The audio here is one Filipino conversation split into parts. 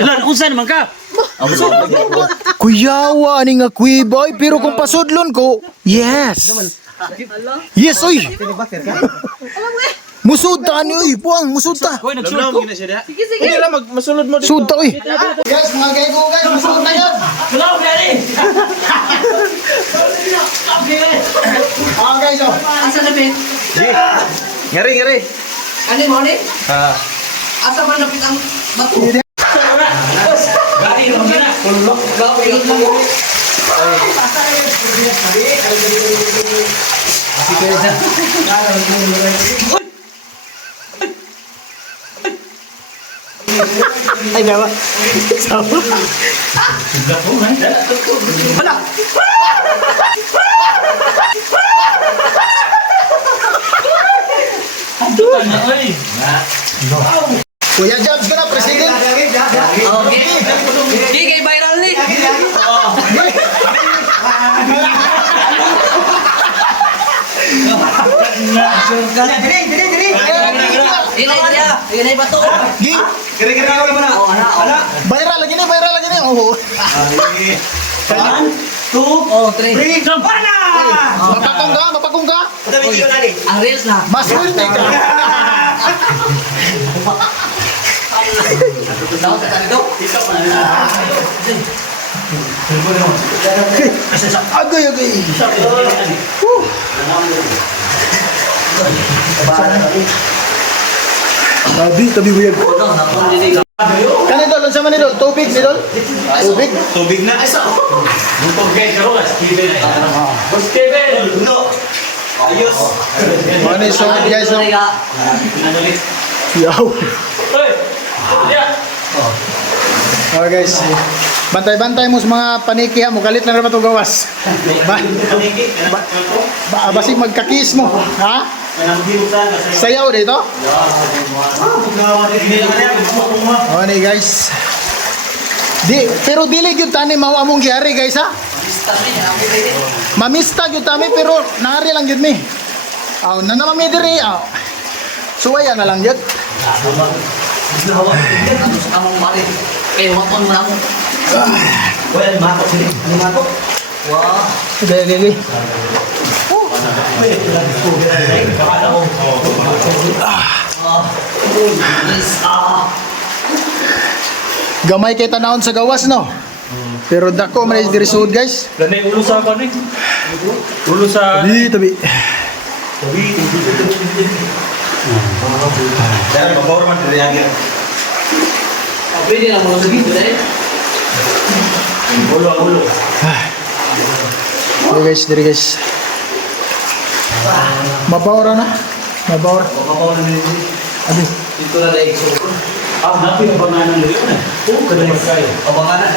Lan, unsa naman ka? Kuyawa ani nga kuiboy pero kung pasudlon ko, yes. Yes oy. Musud ta ani oy, puang musud ta. Hoy, nag-shoot ko. Sige, sige. Hindi lang, masulod mo dito. Sud ta oy. Guys, mga gaygo guys, musud na yan. Hello, Gary. Ah guys, oh. Asa na bin? Ngari, ngari. Ano mo ni? Ah. Asa man napit ang bato? Gary, ro na. Gawin mo. Ay gawa. Wala. Antutan na, oy. Kuya Jobs ka na, president. Okay. Di kay viral ni. Inay dia, inay bato. Gi, Kira-kira ako naman na. viral lagi ni, viral lagi ni. Oh. Oh, three. Mapakong ka. Ang reels na. Maswerte ka. Daw ta tani daw. Agay, agay. Tabi buyag. Daw na pon dili ka. Kani dol, unsa man ni dol? Tubig ni dol? Tubig. Tubig na. Bukog kay karo, Steven ay. Steven. No. Ayos. Ano so guys, no? Nanulit. Yaw. Hoy. Yeah. Okay guys. Bantay-bantay mo sa mga paniki ha, mo galit na naman itong gawas. Basig magkakis mo, ha? Sayaw dito? O ni guys. Pero dili gyud tani mao among giari guys ha. Mamista gyud tami pero nangari lang gyud mi. Aw na naman mi diri aw. Suwaya na lang gyud. Among mali. Eh, wapon mo na mo. Well, mako sini. Ano mako? Wah. Okay. Gamay kay tanawon sa gawas no. Pero dako man diri sud guys. Lanay ulo sa ako ni. Ulo sa Tabi. Dari babor man dari agil. Pwede na mo sa gitu dai. ulo. Okay guys, diri guys. Mabawra na. Mabawra. Abi. Dito na dai so. Ah, napi ang banganan nila yun eh. Oo, kadamag kayo. Abangan na.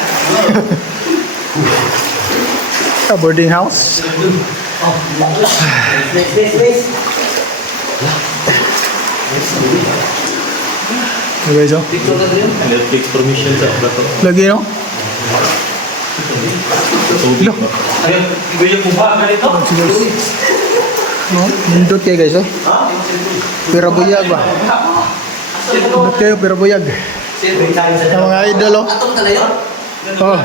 A boarding house. Okay guys, oh. Dito na din. Electric permission sa plato. Lagi no. Tubig ba? Ayun, ibigay mo ba ka nito? No, nindot kayo guys, oh. Pira buyag ba? Nindot kayo, pira buyag. Ang mga idol, oh. Atong talayo. Oh.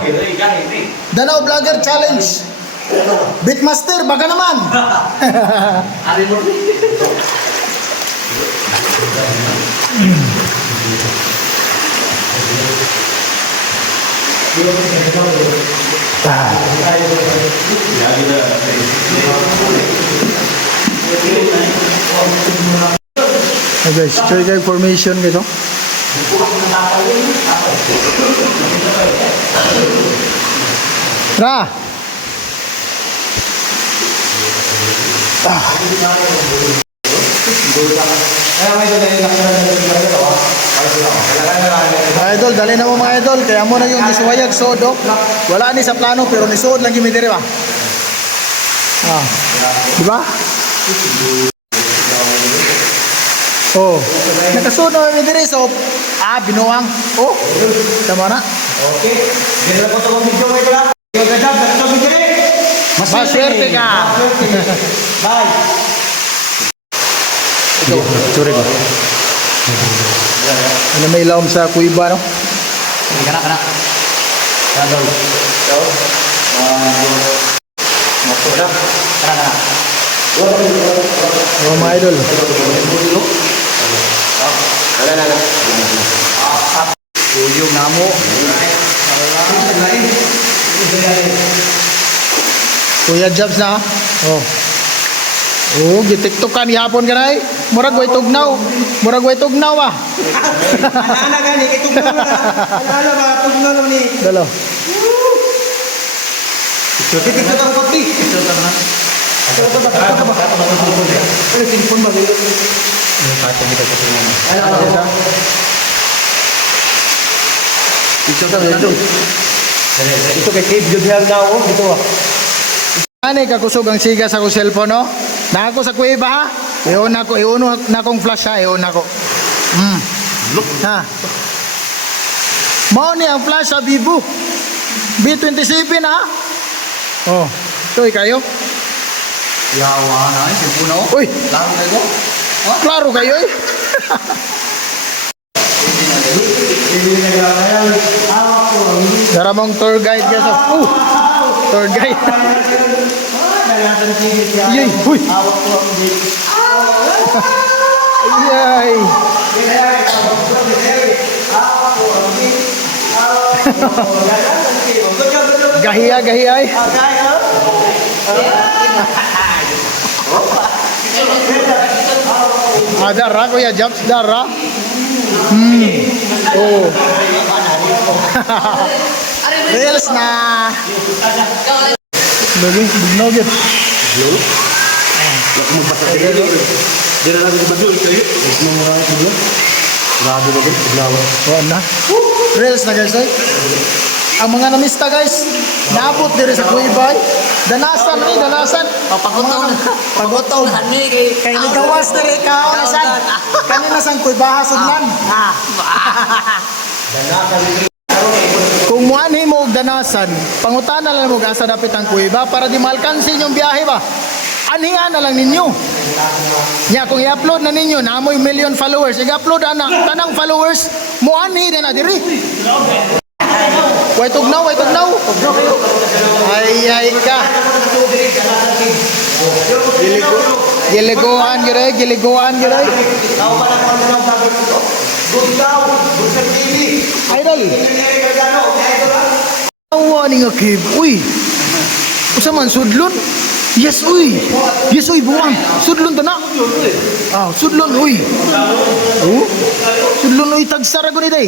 Danaw Vlogger Challenge. Beatmaster, baka naman. Ari mo. Oh guys, choy kayo formation guys, oh. Ra. Mga idol, dali na mo mga idol. Kaya mo na yung gisuwayag sod, oh. Wala ni sa plano pero ni sod lang gimi diri ba? Ah. Di ba? Oh. Nakasod na mi diri so binuang. Oh. Tama na. Okay. Ganun ko to video mo ito lang. Yung gadab, ganun to video. Maswerte ka. Bye. Sorry ko. Ano may ilawom sa kuiba, no? Kana. Daw. So, motor na. Kana. Oh, mga idol. Wala. Tuyong namo. Kuya Jobs na. Oh. Oh, gitiktokan ihapon ka na eh. Murag way tugnaw. Ah. Ana gani kay tugnaw na. Ana ba tugnaw na ni. Dalo. Titik ka ko pati. Ano telepon ba? Ito kay Cave Judhel na ako. Ito ah. Ani ka kusog ang siga sa ko cellphone no? Na ako sa kuweba ha. Iyon na kong flash ha, iyon ako. Ha. Mao ni ang flash sa Vivo. B27 ha. Oh, ito kayo. Yawa na, simpuno. Uy, Laro na ito. klaro kayo eh. Dara mong tour guide guys. Tour guide. Yay, huy. Yay. Gahiya ay. Dara Kuya Jobs, dara. Oh. Reels na. Lagi, bugnog. Reels na guys, ay. Ang mga namista guys, naabot diri sa Kuibay. Danasan. Pagotaw. Kay nigawas diri ka onesan. Kanina sang Kuibaha sudlan. Kung muanhi mo og danasan, pangutana lang mo asa dapit ang Kuiba para di malkansin yung biyahe ba. Anihan na lang ninyo. Nya kung i-upload na ninyo na amoy million followers, i-upload ana tanang followers muanhi na diri. Way tugnaw. Ay ka. Giliguan giray. Idol. Awa ni nga kib. Uy. Usa man sudlon? Yes uy, buwan. Sudlon to na. Sudlon uy. Oh. Sudlon uy tagsara ko ni day.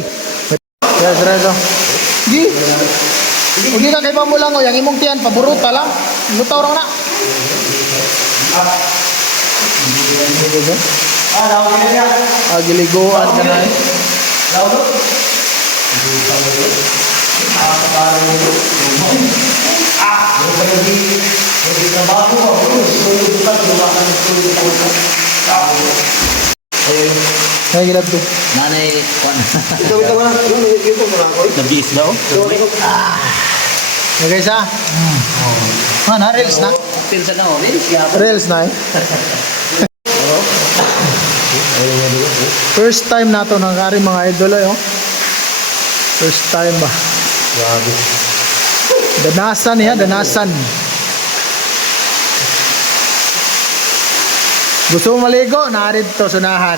Yes, Rezo. Di. Udi na kay pamulang o, yung imong tiyan, paburuta lang. Lutaw lang na. Giliguan ka na eh. Ay, gilab to. Nanay, Nabis daw. Okay guys ha. Na reels na. Pinsan na orange. Reels na eh. First time na to nakakari mga idol eh. First time ba? Grabe. Danasan. Gusto mo maligo? Narid to sunahan.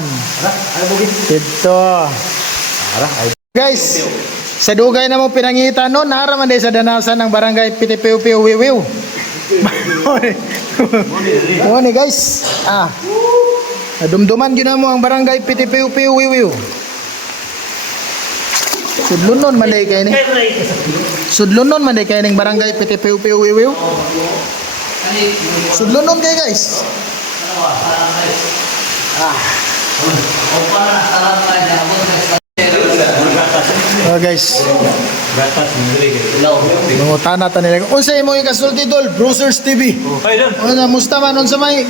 Dito. Guys, sa dugay na mo pinangitan no, naraman din sa danasan ng barangay Pitipiu-Piu Wiwiw. Mone guys. Dumduman gyud mo ang barangay Pitipiu-Piu Wiwiw. Sudlunon man day kay ni. Sudlunon man day kay ning barangay Pitipiu-Piu Wiwiw. Sudlunon kay guys. Guys. Nangutana ta nila. Unsa imo ikasulti dol? Brewsers TV. Ano musta man unsa may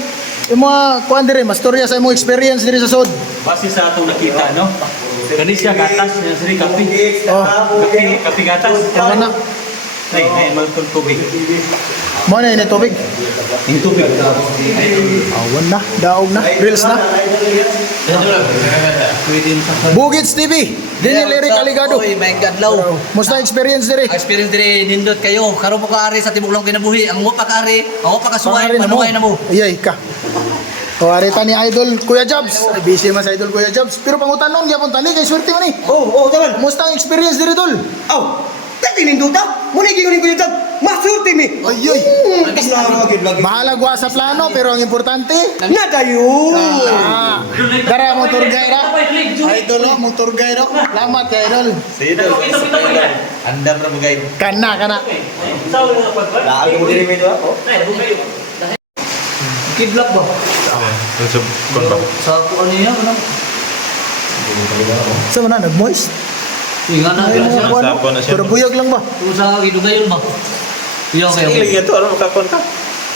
imo kuan dire mastorya sa imo experience dire sa sud? Base sa atong nakita, no? Kani siya gatas, siya sini kape. Kape gatas. Ano na? Ay, malton tubig. Mo na ini tubig. Yung tubig. Awan na, daog na, reels na. Bugits TV. Daniel Eric Aligado. Oy, my God, law. Musta experience dire? Experience dire nindot kayo. Karon po kaari sa tibok lang kinabuhi. Ang wa pa kaari, ang wa pa kasuway, manuway na mo. Iyay ka. O arita ni Idol Kuya Jobs. Ay, busy man sa Idol Kuya Jobs. Pero pangutanon gyapon tani kay swerte man ni. Oh, taman. Musta ang experience dire tol? Aw, dati ninduta. Muna gingon ko yung tag. Masurti mi. Ay ay. Lagi. Bahala gwa sa plano pero ang importante Na tayo. Dara mo tour guide ra. Idol mo tour guide ra. Lamat kay Idol. Kita mo yan. Anda pra mo guide. Kana. Sao na pagkuhan? Laag mo diri mi do ako. Kidlap ba? Sa po ano yan? Ano? Sa mana nag-moist? Ingat na. Ay mo ano. Pero buyag lang ba? Kung sa idugayon ba? Iyo kayo. Ilig to ano makakon ka?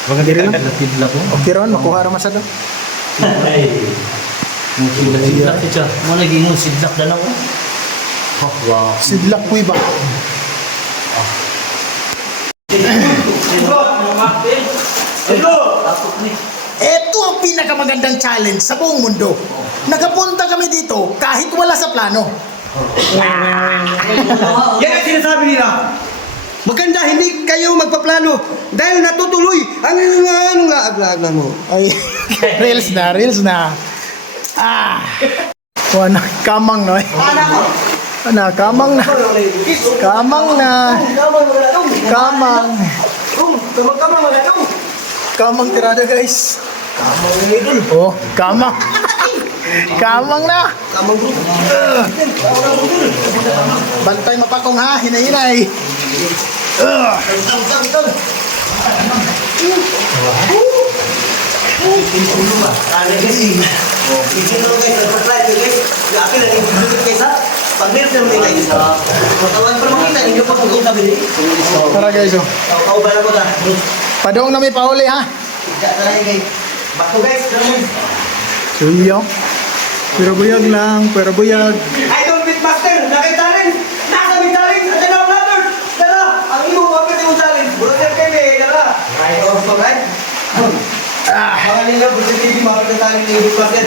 Mga diri lang. Kidlap mo. Okay ron makuha ra masada. Sidlak siya. Mo naging mo sidlak na lang. Wow. Sidlak kuy ba? Ito ang pinakamagandang challenge sa buong mundo. Nakapunta kami dito kahit wala sa plano. Yan ang sinasabi nila. Maganda hindi kayo magpaplano dahil natutuloy ang agla mo. Ay, reels na. Wala, kamang no. Ana, kamang na. Kamang tirada guys. Oh, kamang. Kamang na. Bantay mapakong ha, hinay-hinay. Tara guys, oh. Padong na may pauli ha. So iyo. Pero buyag lang, pero buyag. Idol Pitmaster, nakitarin! Nasa may tarin! At dalaw vlogger! Dala! Ang imo, kapit yung challenge! Brother Kene, dala! Right, alright? Mga nila, Brother TV, makapit yung tarin ng Pitmaster.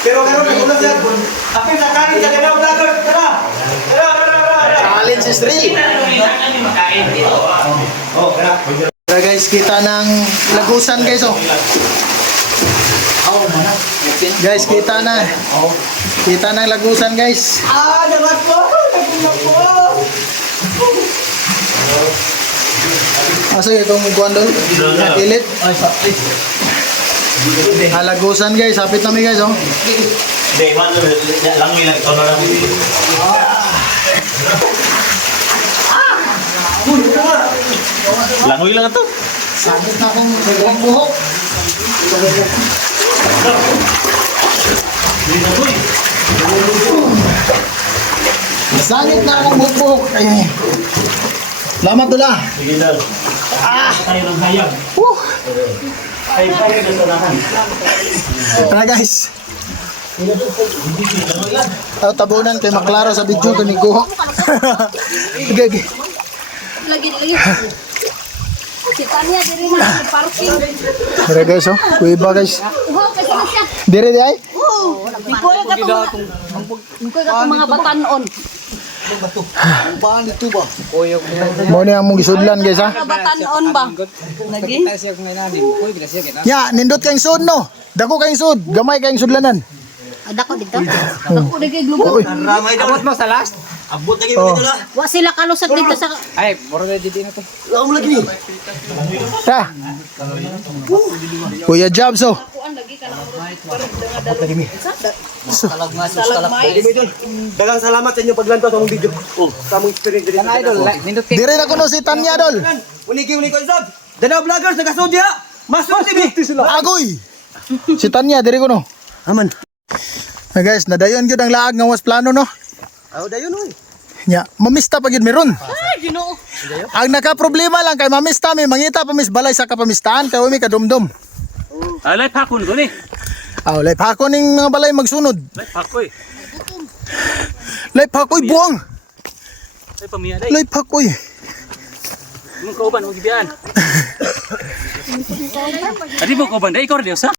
Pero karoon, nagulat siya. Kapit sa kanin sa dalaw vlogger! Dala! Challenge is real. Oh, kaya. Tara guys, kita ng lagusan guys, oh. Guys, kita na. Kita ng lagusan guys. Dapat po! Nagulat po! Asa itong kuwan doon? Nakilit. Lagusan guys, hapit namin guys, oh. Hindi, lang may lang. Tono lang. Langoy lang ito. Sakit na akong buhok. Sakit na akong buhok. Ay. Lamat dula. Sige daw. Tayo ng hayag. Tayo na sa lahan. Tara guys. Tabunan kay maklaro sa video kani ko. Gagi. Lagi. Si Tanya diri na sa parking. Tara guys, oh. Kuiba guys. Uhaw kasi na siya. Dire di ay. Ikoy ka mga batanon. Mo ni among gisudlan guys ha. Mga batanon ba? Lagi. Ya, nindot kayong sud no. Dako kayong sud, gamay kayong sudlanan. Dako dito. Dako dito glugo. Ramay daw. Abot mo sa last? Abot lagi mo dito la. Wa sila kalusat dito sa Laom lagi ni. Ta. Kuya Jobs oh. kuan lagi ka na. Dagang salamat sa inyo paglantaw sa mong video. Sa mong experience dito. Idol, Dire na kuno si Tanya dol. Unigi ko isab. Danaw vloggers nagasudya. Masud TV. Agoy. Si Tanya dire kuno. Aman. Na guys, nadayon gyud ang laag nga was plano no. Aw dayon oy. Nya, mamista pa gyud meron. Ay, Ginoo. Ang naka-problema lang kay mamista mi mangita pa mis balay sa kapamistaan kay mi kadumdum. Alay pakon ko ni. Aw, lay pa ako ning mga balay magsunod. Alay pakoy. Lay pa ako'y buwang. Alay pamiya day. Lay pa ako'y. Mong kauban og gibian. Adi mo kauban day ko sa